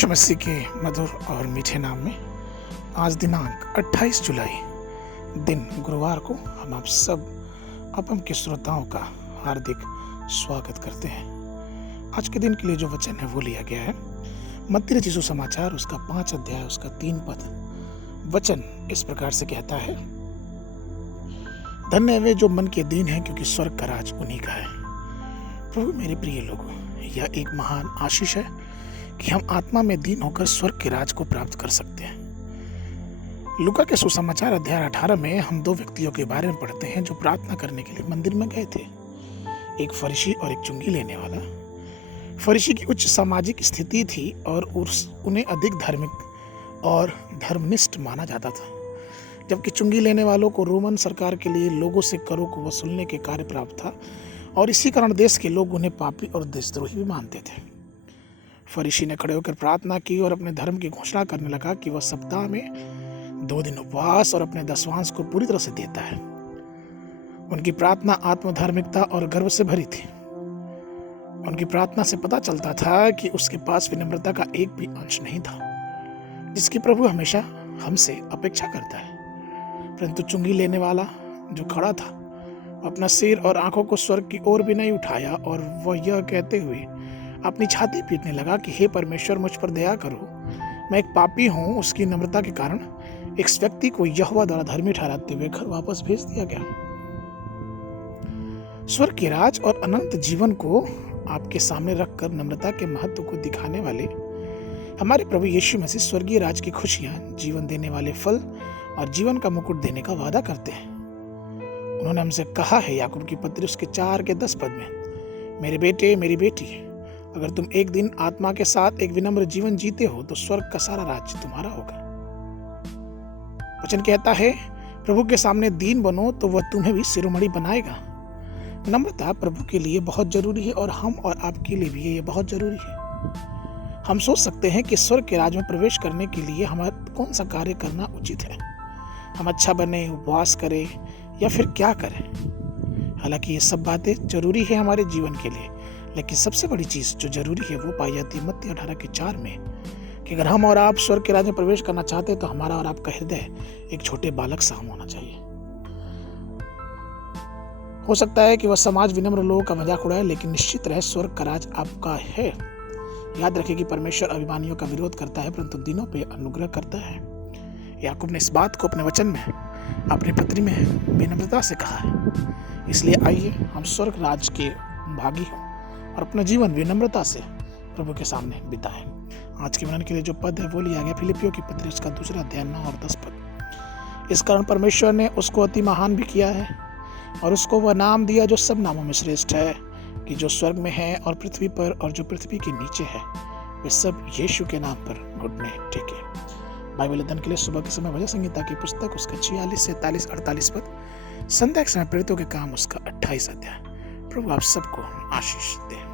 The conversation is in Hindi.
यीशु मसीह के मधुर और मीठे नाम में आज दिनांक 28 जुलाई दिन गुरुवार को हम आप सब अपम के श्रोताओं का हार्दिक स्वागत करते हैं। आज के दिन के लिए जो वचन है वो लिया गया है मत्ती रचित सुसमाचार उसका 5 अध्याय उसका 3 पद। वचन इस प्रकार से कहता है, धन्य है वे जो मन के दीन हैं क्योंकि स्वर्ग का राज उन्हीं का है। प्रभु मेरे प्रिय लोगों, यह एक महान आशीष है कि हम आत्मा में दीन होकर स्वर्ग के राज को प्राप्त कर सकते हैं। लूका के सुसमाचार अध्याय 18 में हम दो व्यक्तियों के बारे में पढ़ते हैं जो प्रार्थना करने के लिए मंदिर में गए थे, एक फरीसी और एक चुंगी लेने वाला। फरीसी की उच्च सामाजिक स्थिति थी और उन्हें अधिक धार्मिक और धर्मनिष्ठ माना जाता था, जबकि चुंगी लेने वालों को रोमन सरकार के लिए लोगों से करों को वसूलने के कार्य प्राप्त था और इसी कारण देश के लोग उन्हें पापी और देशद्रोही भी मानते थे। फरीसी ने खड़े होकर प्रार्थना की और अपने धर्म की घोषणा करने लगा कि वह सप्ताह में 2 दिन उपवास और अपने दशवांश को पूरी तरह से देता है। उनकी प्रार्थना आत्मधार्मिकता और गर्व से भरी थी। उनकी प्रार्थना से पता चलता था कि उसके पास विनम्रता का एक भी अंश नहीं था, जिसकी प्रभु हमेशा हमसे अपेक्षा करता है। परंतु चुंगी लेने वाला जो खड़ा था, अपना सिर और आंखों को स्वर्ग की ओर भी नहीं उठाया और वह यह कहते हुए अपनी छाती पीटने लगा कि हे परमेश्वर, मुझ पर दया करो, मैं एक पापी हूँ। उसकी नम्रता के कारण इस व्यक्ति को यहोवा द्वारा धर्मी ठहराते हुए घर वापस भेज दिया गया। स्वर्ग के राज और अनंत जीवन को आपके सामने रखकर नम्रता के महत्व को दिखाने वाले हमारे प्रभु यीशु मसीह स्वर्गीय राज की खुशियां, जीवन देने वाले फल और जीवन का मुकुट देने का वादा करते हैं। उन्होंने हमसे कहा है याकूब की पत्री उसके 4 के 10 पद में, मेरे बेटे मेरी बेटी, अगर तुम एक दिन आत्मा के साथ एक विनम्र जीवन जीते हो तो स्वर्ग का सारा राज्य तुम्हारा होगा। वचन कहता है, प्रभु के सामने दीन बनो तो वह तुम्हें भी शिरोमणि बनाएगा। नम्रता प्रभु के लिए बहुत जरूरी है और हम और आपके लिए भी ये बहुत जरूरी है। हम सोच सकते हैं कि स्वर्ग के राज में प्रवेश करने के लिए हमारा कौन सा कार्य करना उचित है। हम अच्छा बने, उपवास करें या फिर क्या करें। हालांकि ये सब बातें जरूरी है हमारे जीवन के लिए, लेकिन सबसे बड़ी चीज जो जरूरी है वो पाई जाती है मत्ती 18 के 4 में, कि अगर हम और आप स्वर्ग के राज में प्रवेश करना चाहते हैं तो हमारा और आपका हृदय एक छोटे बालक सा होना चाहिए। हो सकता है कि वह समाज विनम्र लोगों का मजाक उड़ाए, लेकिन निश्चित रहे स्वर्ग का राज आपका है। याद रखें कि परमेश्वर अभिमानियों का विरोध करता है परंतु दीनों पे अनुग्रह करता है। याकूब ने इस बात को अपने वचन में, अपनी पत्री में विनम्रता से कहा है। इसलिए आइए हम स्वर्ग राज के भागी हों और अपना जीवन विनम्रता से प्रभु के सामने बिताएं। आज के वर्णन के लिए जो पद है वो लिया गया फिलिपियों की पत्री उसका 2 अध्याय 9 और 10 पद। इस कारण परमेश्वर ने उसको अति महान भी किया है और उसको वह नाम दिया जो सब नामों में श्रेष्ठ है, कि जो स्वर्ग में है और पृथ्वी पर और जो पृथ्वी के नीचे है, वे सब यीशु के नाम पर घुटने टेके। बाइबल अध्ययन के लिए सुबह के समय भजन संहिता की पुस्तक उसका 46, 47, 48 पद, संध्या के समय प्रेरितों के काम उसका 28 अध्याय। प्रभु आप सबको आशीष दे।